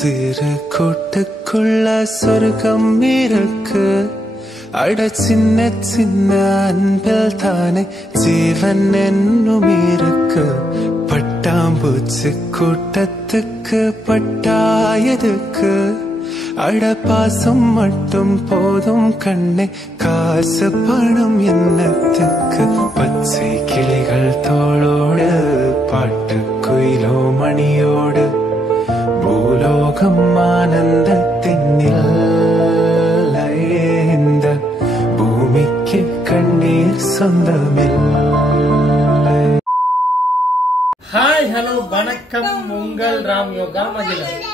சிறு கூட்டுக்குள்ள சொர்க்கம் இருக்கு. அட சின்ன சின்ன அன்பில் தானே ஜீவன் என்னும் இருக்கு. பட்டாம்பூச்சி கூட்டத்துக்கு பட்டாயதுக்கு. அட பாசம் மட்டும் போதும் கண்ணே, காசு பணம் என்னத்துக்கு. பச்சை கிளிகள் தோளோடு பாட்டு குயிலோ மணியோடு பூலோகம் ஆனந்தத்தின் இந்த பூமிக்கு கண்ணீர் சொந்தமில்லை. ஹாய் ஹலோ வணக்கம், உங்கள் ராம் யோகா மகிழன்.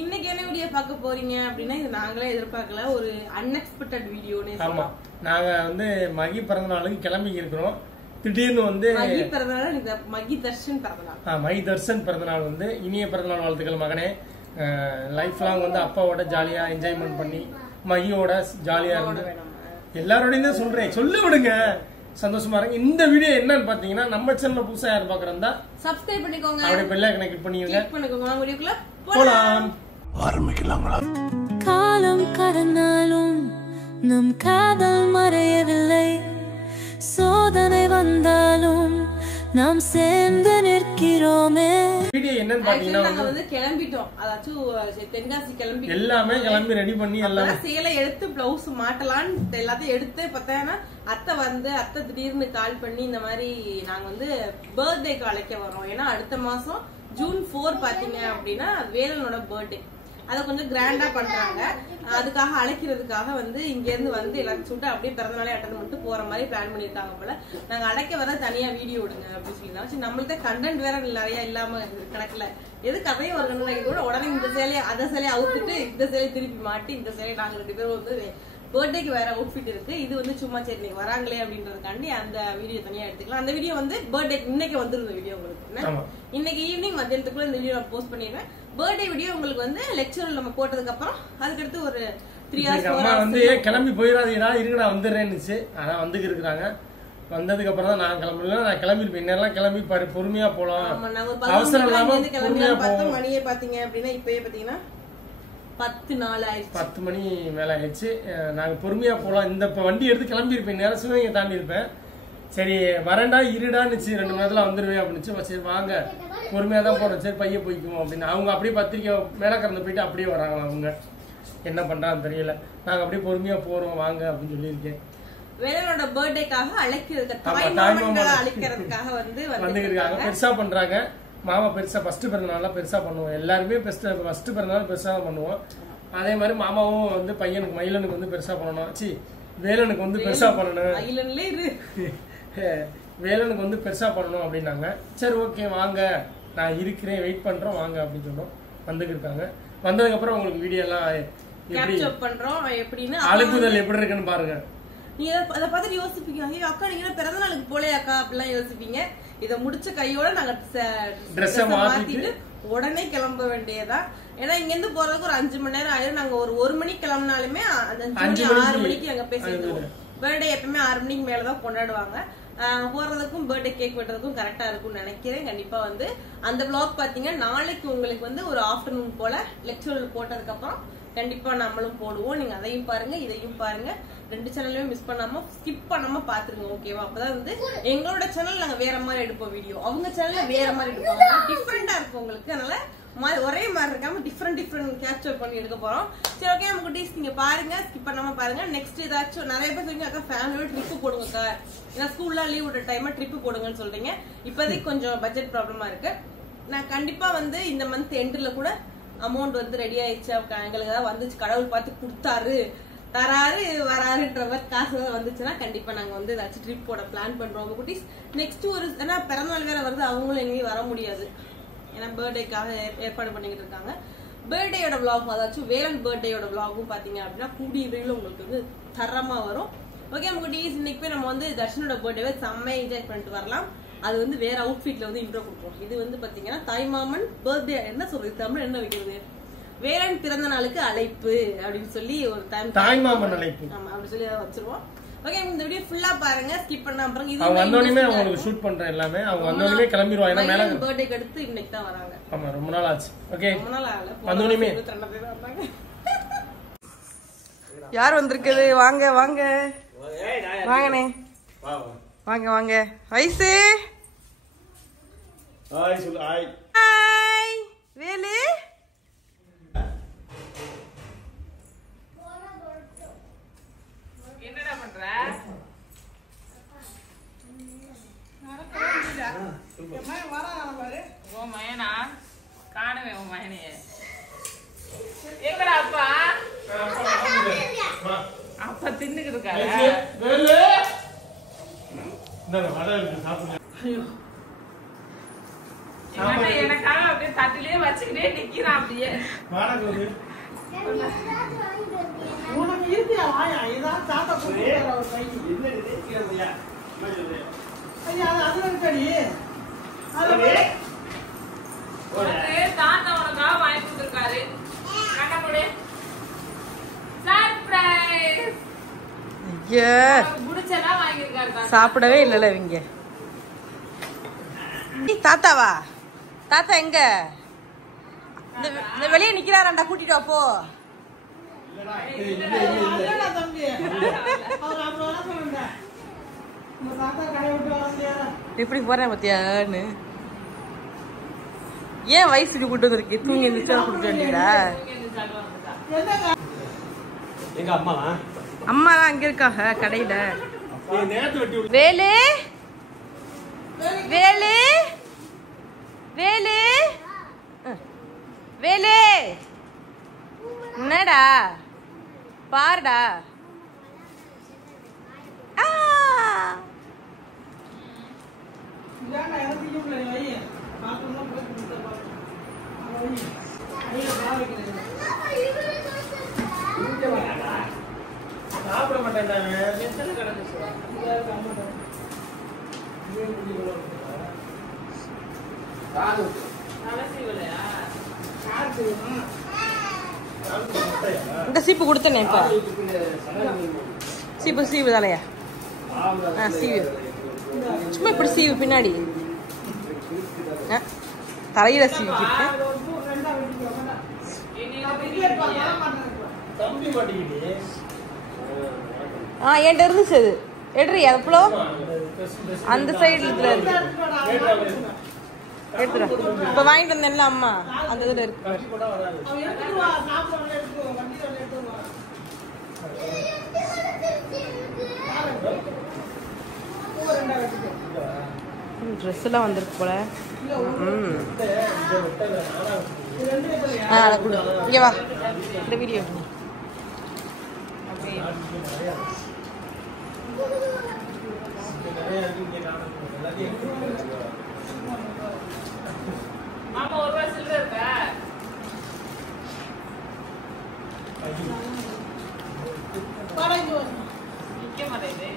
இன்னைக்கு என்ன வீடியோ பார்க்க போறீங்க அப்படின்னா, இது நாங்களே எதிர்பார்க்கல, ஒரு அன்எக்ஸ்பெக்டட் வீடியோனே. ஆமா, நாங்க மகி பிறந்த நாளுக்கு கிளம்பி இருக்கிறோம். திடீர்னு மகி பிறந்த நாள், மகி தர்ஷன் பிறந்த நாள். மகி தர்ஷன் பிறந்த நாள் இனிய பிறந்த நாள் வாழ்த்துக்கள் மகனே. லைஃப் லாங் அப்பாவோட ஜாலியா என்ஜாய்மெண்ட் பண்ணி மகியோட ஜாலியா இருந்து எல்லாரோடையும் தான் சொல்றேன், சொல்ல விடுங்க, சந்தோஷமா இருக்கு. இந்த வீடியோ என்னன்னு பாத்தீங்கன்னா, நம்ம சேனல்ல புதுசா யார் பாக்குறதா சப்ஸ்கிரைப் பண்ணிக்கோங்க, அப்படியே பெல் ஐகானை கிளிக் பண்ணிடுங்க. வாங்க வீடியோக்குள்ள போலாம். ஆரம்பிக்கலாங்களா? காலம் கடந்தாலும் நம் காதல் மறையவில்லை. சோதனை வந்தாலும் நாம் சேர்ந்து நிற்கிறோமே. வீடியோ என்னன்னு பாத்தீங்கன்னா, நாங்க கிளம்பிட்டோம், அதாச்சும் தென்காசி கிளம்பி எல்லாமே கிளம்பி ரெடி பண்ணி எல்லாம் சேலை எடுத்து பிளவுஸ் மாட்டலான்னு எல்லாத்தையும் எடுத்து பார்த்தேன்னா, அத்தை திடீர்னு கால் பண்ணி இந்த மாதிரி நாங்க பர்த்டேக்கு அழைக்க வரோம். ஏன்னா அடுத்த மாசம் ஜூன் 4 பாத்தீங்க அப்படின்னா வேலனோட பர்த்டே. அதை கொஞ்சம் கிராண்டா பண்றாங்க. அதுக்காக அழைக்கிறதுக்காக இங்க இருந்து எல்லாரும் சுட்டு அப்படியே பிறந்தநாளே அட்டன் பண்ணிட்டு போற மாதிரி பிளான் பண்ணிருக்காங்க போல. நாங்க அழைக்க வர தனியா வீடியோ விடுங்க அப்படின்னு சொல்லி, நம்மள்ட்ட கண்டென்ட் வேற நிறைய இல்லாம கணக்குல எது கதையும் ஒரு கண்டென்ட் கூட உடனே இந்த சேலையை அதை சேலையை அவுத்துட்டு இந்த சேலையை திருப்பி மாட்டி இந்த சேலையை நாங்க 2 பேரும் பர்த்டேக்கு வேற அவுட்ஃபிட் இருக்கு. இது சும்மா சரி நீங்க வராங்களே அப்படின்றதுக்காண்டி அந்த வீடியோ தனியா எடுத்துக்கலாம். அந்த வீடியோ பர்த்டே இன்னைக்கு வந்துருந்த வீடியோ உங்களுக்கு இன்னைக்கு ஈவினிங் மத்தியானத்துக்குள்ள இந்த வீடியோ நான் போஸ்ட் பண்ணிடுறேன். பர்த்டே வீடியோ உங்களுக்கு லெக்சர் நம்ம போட்டதுக்கு அப்புறம் அதுக்கடுத்து ஒரு 3 hours 4 hours கிளம்பி போயிடாதீங்களா, இருக்குடா வந்துடுறேன்னு. ஆனா இருக்கிறாங்க. வந்ததுக்கு அப்புறம் தான் நான் கிளம்பல, நான் கிளம்பிருப்பேன். இன்னெல்லாம் கிளம்பி பொறுமையா போலாம், அவசரம் இல்லாம பொறுமையா போவோம். மணியே பாத்தீங்க அப்படின்னா இப்பயே பாத்தீங்கன்னா 10 மணி மேல ஆயிடுச்சு. நாங்க பொறுமையா போலாம். இந்த வண்டி எடுத்து கிளம்பி இருப்பேன், நேரம் சிவகங்கை தாண்டி இருப்பேன். சரி வரேன்டா இருடான்னு 2 மணி நேரத்துல வந்துருவேன் அப்படின்னு. சரி வாங்க பொறுமையா தான் போறோம், சரி பைய போய்க்குவோம் அப்படின்னு. அவங்க அப்படியே பத்திரிக்கை மேல கறந்து போயிட்டு அப்படியே வராங்களா. அவங்க என்ன பண்றான்னு தெரியல. நாங்க அப்படியே பொறுமையா போறோம் வாங்க அப்படின்னு சொல்லியிருக்கேன். வேலனோட பர்த்டேக்காக அழைக்கிறதுக்காக வந்துருக்காங்க. பெருசா பண்றாங்க. மாமா பெருசா ஃபர்ஸ்ட் பிறந்தநாள் பெருசா பண்ணுவோம். எல்லாருமே ஃபர்ஸ்ட் பிறந்தநாள் பெருசா தான் பண்ணுவோம். அதே மாதிரி மாமாவும் பையனுக்கு மயிலனுக்கு பெருசா பண்ணணும். வேலனுக்கு பெருசா பண்ணணும், வேலனுக்கு பெருசா பண்ணணும் அப்படின்னாங்க. சரி ஓகே வாங்க, நான் இருக்கிறேன், வெயிட் பண்றோம் வாங்க அப்படின்னு சொன்னோம். வந்துருக்காங்க. வந்ததுக்கு அப்புறம் உங்களுக்கு வீடியோ எல்லாம் அழுப்புதல் எப்படி இருக்குன்னு பாருங்க. நீ அதை பார்த்துட்டு யோசிப்பீங்க, ஐயோ அக்கா நீங்க பிறந்த நாளுக்கு போலையா அக்கா அப்படிலாம் யோசிப்பீங்க. இதை முடிச்ச கையோட நாங்க ட்ரெஸ் மாத்திட்டு உடனே கிளம்ப வேண்டியதா. ஏன்னா இங்க இருந்து போறதுக்கு ஒரு 5 மணி நேரம் ஆயிரும். நாங்க ஒரு 1 மணிக்கு கிளம்பினாலுமே 6 மணிக்கு அங்க போய் சேர்ந்துருவோம். பர்த்டே எப்பவுமே 6 மணிக்கு மேலதான் கொண்டாடுவாங்க. போறதுக்கும் பர்த்டே கேக் வெட்டுறதுக்கும் கரெக்டா இருக்கும்னு நினைக்கிறேன். கண்டிப்பா அந்த விளாக் பாத்தீங்கன்னா நாளைக்கு உங்களுக்கு ஒரு ஆஃப்டர்நூன் போல லெக்சர் போட்டதுக்கு அப்புறம் கண்டிப்பா நம்மளும் போடுவோம். நீங்க அதையும் பாருங்க இதையும் பாருங்க, 2 சேனலுமே மிஸ் பண்ணாம ஸ்கிப் பண்ணாம பாத்துருங்க. ஓகேவா? அப்பதான் எங்களோட சேனல் நாங்க வேற மாதிரி எடுப்போம் வீடியோ, அவங்க சேனல்ல வேற மாதிரி எடுப்பாங்க. டிஃபரெண்டா இருக்கும் உங்களுக்கு. அதனால ஒரே மாதிரி இருக்காம டிஃப்ரெண்ட் கேப்சர் பண்ணி எடுக்க போறோம். சரி ஓகே, நமக்கு டீஸ் நீங்க பாருங்க, ஸ்கிப் பண்ணாம பாருங்க. நெக்ஸ்ட் ஏதாச்சும் நிறைய பேர் சொல்லுங்க அக்கா ஃபேமிலியோட ட்ரிப்பு போடுங்கக்கா, ஏன்னா ஸ்கூல்ல லீவ் விட்ட டைம் ட்ரிப்பு போடுங்கன்னு சொல்றீங்க. இப்போதைக்கு கொஞ்சம் பட்ஜெட் ப்ராப்ளமா இருக்கு. நான் கண்டிப்பா இந்த மந்த் எண்ட்ல கூட அமௌண்ட் ரெடி ஆயிடுச்சு. எங்களுக்கு ஏதாவது வந்துச்சு, கடவுள் பார்த்து கொடுத்தாரு தராரு வராருன்ற மாதிரி காசு வந்துச்சுன்னா கண்டிப்பா நாங்க ஏதாச்சும் ட்ரிப் போட பிளான் பண்றோம். குட்டீஸ் நெக்ஸ்ட் ஏன்னா பிறந்தநாள் வேற வருது, அவங்களும் எங்கேயும் வர முடியாது. ஏன்னா பர்த்டேக்காக ஏற்பாடு பண்ணிக்கிட்டு இருக்காங்க. பர்த்டேயோட விளாக், அதாச்சும் வேலன் பர்த்டேயோட விளாகும் பாத்தீங்க அப்படின்னா கூடிய விரைவில் உங்களுக்கு தரமா வரும். ஓகே குட்டீஸ், இன்னைக்கு போய் நம்ம தர்ஷனோட பர்த்டேவை செம்மையா என்ஜாய் பண்ணிட்டு வரலாம். அது வேற அவுட்ஃபிட்ல இன்ட்ரோ கொடுப்போம். இது பாத்தீங்கன்னா தாய்மாமன் பர்த்டே, என்ன சொல்றது தமிழ் என்ன வைக்கிறது, வேலன் பிறந்த நாளுக்கு அழைப்பு அப்படின்னு சொல்லி ஒரு தாய்மாமன் அழைப்பு அப்படி சொல்லி வச்சிருவோம். ஓகே, இந்த வீடியோ ஃபுல்லா பாருங்க, ஸ்கிப் பண்ணாம பாருங்க. இது அவங்க வந்தோனே உங்களுக்கு ஷூட் பண்றேன் எல்லாமே. அவங்க வந்தோனே கிளம்பிடுவாங்க. ஏன்னா மேல பர்த்டேக்கு அடுத்து இன்னைக்கு தான் வராங்க. ஆமா, ரொம்ப நாள் ஆச்சு. ஓகே, ரொம்ப நாள் ஆகல. வந்தோனே யார் வந்திருக்குது? வாங்க வாங்க வாங்கனே, வாங்க வாங்க. வயசு ஹாய் சொல்லு. Hi hi Velu. என்னடா பண்ற? உன் மயனா காணுவே, உன் மயனையே எங்கடா அப்பா? அப்பா தின்னுக்கிட்டு இருக்காரு. எனக்காக அப்படியே தட்டிலே வச்சுக்கிட்டே நிக்கிறான். அப்படியே தாத்தா உனக்காக வாங்கி கொடுத்துருக்காரு. சாப்பிடவே இல்லல இவங்க. தாத்தாவா? தாத்தா எங்க? இந்த வெளியே நிக்கிறாராண்டா, கூட்டிட்டு வா போ. எப்படி போறேன் பத்தியான்னு. ஏன் வயசுக்கு கூட்டு வந்துருக்கு? தூங்கி எந்திரிச்சா கூட்டு வந்தீங்களா? எங்க அம்மாவா? அம்மா தான் அங்க இருக்காங்க கடையில. வேலு வேலு வேலு வேலு, என்னடா பாருடா. சாப்பிட மாட்டேன். இந்த சீப்பு கொடுத்தனே இப்ப. சீப்பு சீவு தாலையா? சீவு சும்மா இப்படி சீவு பின்னாடி தலையில சீவிக்கிட்டு. என்கிட்ட இருந்துச்சு அது. எடுறி எவ்வளோ அந்த சைடுல இருக்கு. எடுத்துடா. இப்ப வாங்கிட்டு வந்தேன்ல அம்மா, அந்த இதுல இருக்கு. ட்ரெஸ் எல்லாம் வந்திருக்கு போல. இங்க வா, இந்த வீடியோ மாமா ஒரு ரூபாய் சில்லறை இருக்கா? நிக்க மாட்டேங்குது.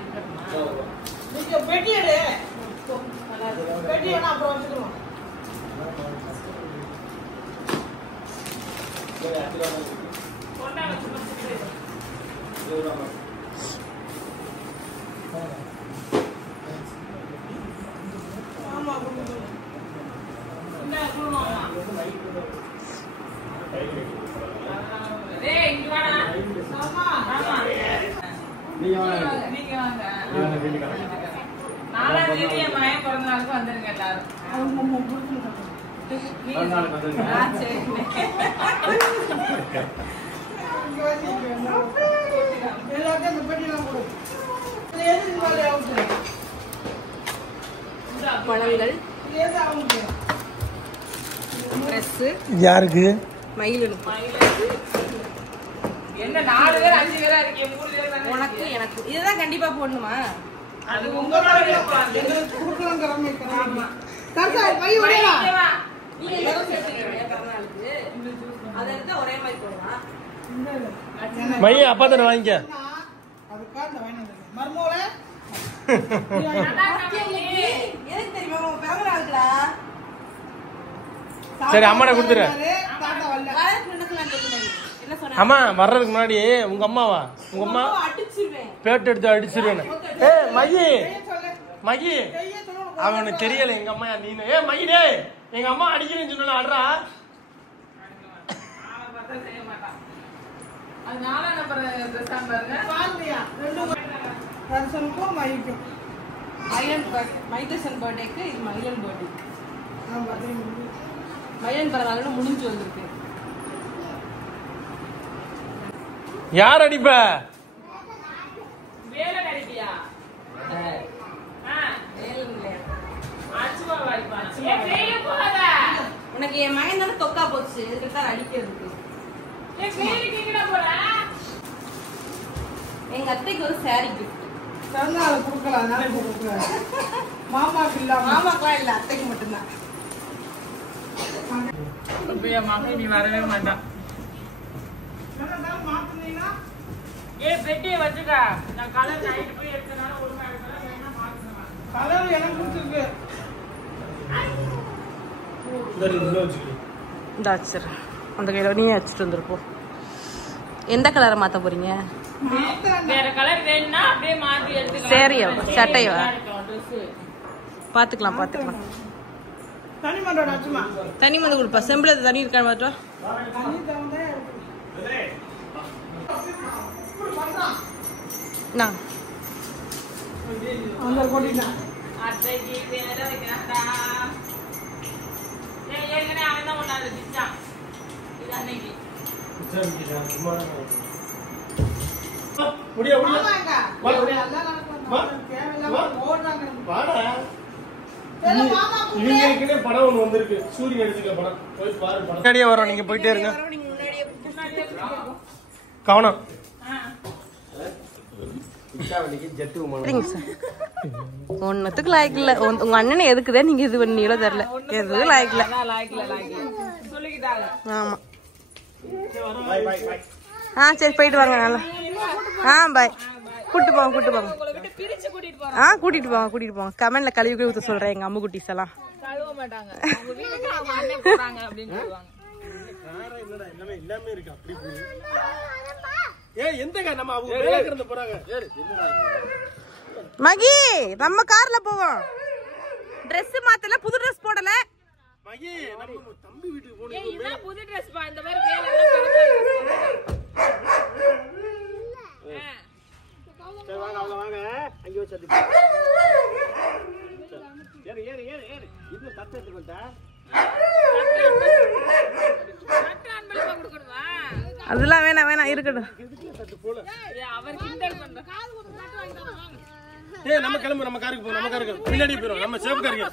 பழங்கள் யாருக்கு? மயிலுக்கு. என்ன 4 பேர் 5 பேரா இருக்கீங்க? 3 பேர் தானே. உனக்கு எனக்கு இதுதான் கண்டிப்பா போடணுமா? அது உங்களோட ஆமா. தாத்தா பை ஓடா. நீங்க எல்லாம் சேர்த்துக்கங்க பிறந்தநாளுக்கு. அத எடுத்து ஒரே மாதிரி போடலாம். மைய அப்பா தான வாங்கிக்க. அது கார்ல வாங்கி வந்தேன். மர்மோளே. எதுக்கு தெரியுமா உங்க பிறந்தநாளுக்குடா? சரி அம்மாட்ட கொடுத்துரு. தாத்தா வரல. என்ன சொன்ன? அம்மா வர்றதுக்கு முன்னாடி உங்க அம்மாவா? உங்க அம்மா அடிச்சிருவேன். பேட்டு எடுத்து அடிச்சிருவேன். ஏ மகி மகி அவனுக்கு தெரியல எங்க அம்மா நீனு. ஏ மகிடே எங்க அம்மா அடிக்கிறேன்னு சொன்ன அட்ரா. மைதேசன் பர்த்டேக்கு இது மகிழன் பர்த்டே. மகிழன் பிறந்தாலும் முடிஞ்சு வந்திருக்கு. யார் அடிப்ப? உனக்கு என் மகன் தானே தொக்கா போச்சு, இதுக்குதான் அடிக்கிறதுக்கு. எங்க அத்தைக்கு ஒரு சாரி கிஃப்ட் கொடுக்கலாம். மாமாக்கு இல்ல, மாமாக்கெல்லாம் இல்ல, அத்தைக்கு மட்டும்தான். மகன் நீ வரவே மாட்டான். ஏ பெட்டியை வச்சுக்கா, நான் கலர் நைட்டு போய் எடுத்தனால ஒழுங்கா கலர் எனக்கு பிடிச்சிருக்கு. அந்த கையில நீ வச்சுட்டு வந்துருப்போம். எந்த கலரை மாத்த போறீங்க? வேற கலர் வேணும்னா அப்படியே மாத்தி எடுத்துக்கலாம். சரியா சட்டையா பாத்துக்கலாம் பாத்துக்கலாம். தனி மந்து கொடுப்பா. செம்பிள தண்ணி இருக்கா மாட்டா. அத்தைக்கு வேற வைக்கிறான்டா. ஏற்கனவே அவன் தான் ஒண்ணாவது திச்சான். இது அன்னைக்கு படம் ஒண்ணு வந்திருக்கு, சூரியன் எடுத்துக்க படம். போய் பாரு. முன்னாடியே வரோம், நீங்க போயிட்டே இருங்க. கவனம். ஒன்னுத்துக்கு லாய்க்கு இல்ல. உங்க அண்ணனை எதுக்குதே நீங்க இது பண்ணீங்களோ தெரியல. எதுக்கு லாய்க்கு இல்ல. ஆமா. சரி போயிட்டு வாங்க. நல்லா பாய். கூட்டு போங்க கூட்டு போங்க. கூட்டிட்டு போங்க கூட்டிட்டு போங்க. கமெண்ட்ல கழுவி ஊத்த சொல்றேன் எங்க அம்மு குட்டிஸ் எல்லாம். கழுவ மாட்டாங்க. அவங்க வீட்டுக்கு அவங்க அண்ணன் போறாங்க அப்படின்னு சொல்லுவாங்க. எல்லாமே இருக்கு அப்படி போய். ஏய் எந்தங்க நம்ம அவங்க வேலைக்கு இருந்து போறாங்க. மகி நம்ம கார்ல போவோம். Dress மாத்தல, புது Dress போடல. மகி நம்ம தம்பி வீட்டுக்கு போணும். ஏய் இதான் புது Dress பா. இந்த மாதிரி வேலை எல்லாம் பெருசா. சரி வாங்க அவங்க வாங்க. அங்க வச்சு அடி. ஏறு ஏறு ஏறு ஏறு. இது தட்ட எடுத்து வந்தா. அதெல்லாம் வேணாம் வேணாம் இருக்கட்டும். அவர் கிண்டல் பண்ற. ஏய் நம்ம கிளம்பு, நம்ம காருக்கு போ. நம்ம காருக்கு பின்னாடி போறோம். நம்ம சேஃப் காருக்கு.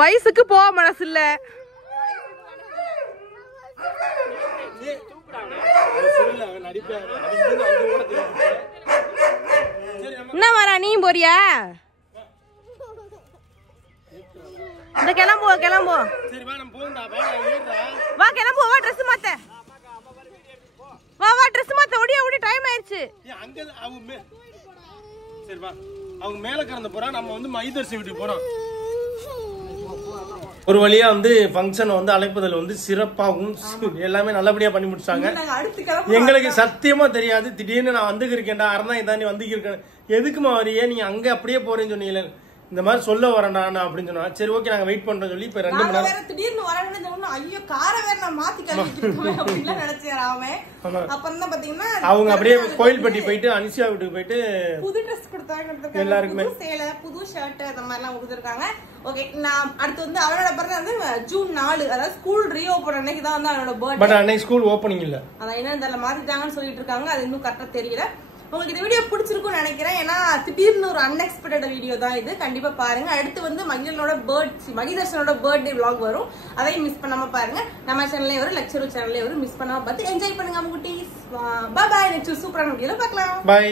வயசுக்கு போக மனசு இல்ல. என்ன வரா நீ போறியா? இந்த கிளம்புவா கிளம்புவோம். சரி வா நம்ம போறோம்டா. வா கிளம்புவா. Dress மாத்த. வா Dress மாத்த. ஓடி டைம் ஆயிருச்சு. அங்க அவங்க சரி வா. அவங்க மேல கறந்து போறா. நம்ம வந்து மைதர்சி வீட்டுக்கு போறோம். ஒரு வழியா வந்து ஃபங்க்ஷன் வந்து அழைப்பதில் வந்து சிறப்பாகவும் எல்லாமே நல்லபடியா பண்ணி முடிச்சாங்க. எங்களுக்கு சத்தியமா தெரியாது. திடீர்னு நான் வந்துருக்கேன்டா, அறந்தான் இதான் வந்துருக்கேன். எதுக்குமா வரையே நீங்க அங்க அப்படியே போறேன்னு சொன்னீங்களே, இந்த மாதிரி சொல்ல வரேன்டா அப்படின்னு சொன்னா. சரி ஓகே நாங்க வெயிட் பண்றோம் சொல்லி இப்ப 2 மணி நேரம் திடீர்னு வரணும்னு சொன்னா ஐயோ காரை வேற நான் மாத்தி கழிச்சிட்டு இருக்கேன் அப்படினா நினைச்சேன் அவன். அப்புறம் தான் பாத்தீங்கன்னா அவங்க அப்படியே கோயில்பட்டி போயிட்டு அனிஷா வீட்டுக்கு போயிட்டு புது Dress கொடுத்தாங்க. எல்லாருக்குமே புது சேலை, புது ஷர்ட் அந்த மாதிரி எல்லாம் கொடுத்துருக்காங்க. ஓகே நான் அடுத்து வந்து அவனோட பிறந்த வந்து ஜூன் 4, அதாவது ஸ்கூல் ரீஓபன் அன்னைக்கு தான் வந்து அவனோட பர்த்டே. பட் அன்னைக்கு ஸ்கூல் ஓபனிங் இல்ல. அதான் என்ன தெரியல மாத்திட்டாங்கன்னு சொல்லிட்டு இருக்காங்க. அது இன்னும் கரெக்டா தெரியல. உங்களுக்கு இந்த வீடியோ பிடிச்சிருக்கும்னு நினைக்கிறேன். ஏன்னா திடீர்னு ஒரு அன்எக்ஸ்பெக்டட் வீடியோ தான் இது. கண்டிப்பா பாருங்க. அடுத்து வந்து மகிதர்ஷனோட பர்த்டே vlog வரும். அதையும் மிஸ் பண்ணாம பாருங்க. நம்ம சேனல்லே வரும், லெக்சர் சேனல்லே வரும். மிஸ் பண்ணாம பார்த்து என்ஜாய் பண்ணுங்க. குட்டீஸ் பை பை. நெக்ஸ்ட் சூப்பரான வீடியோல பார்க்கலாம். பை.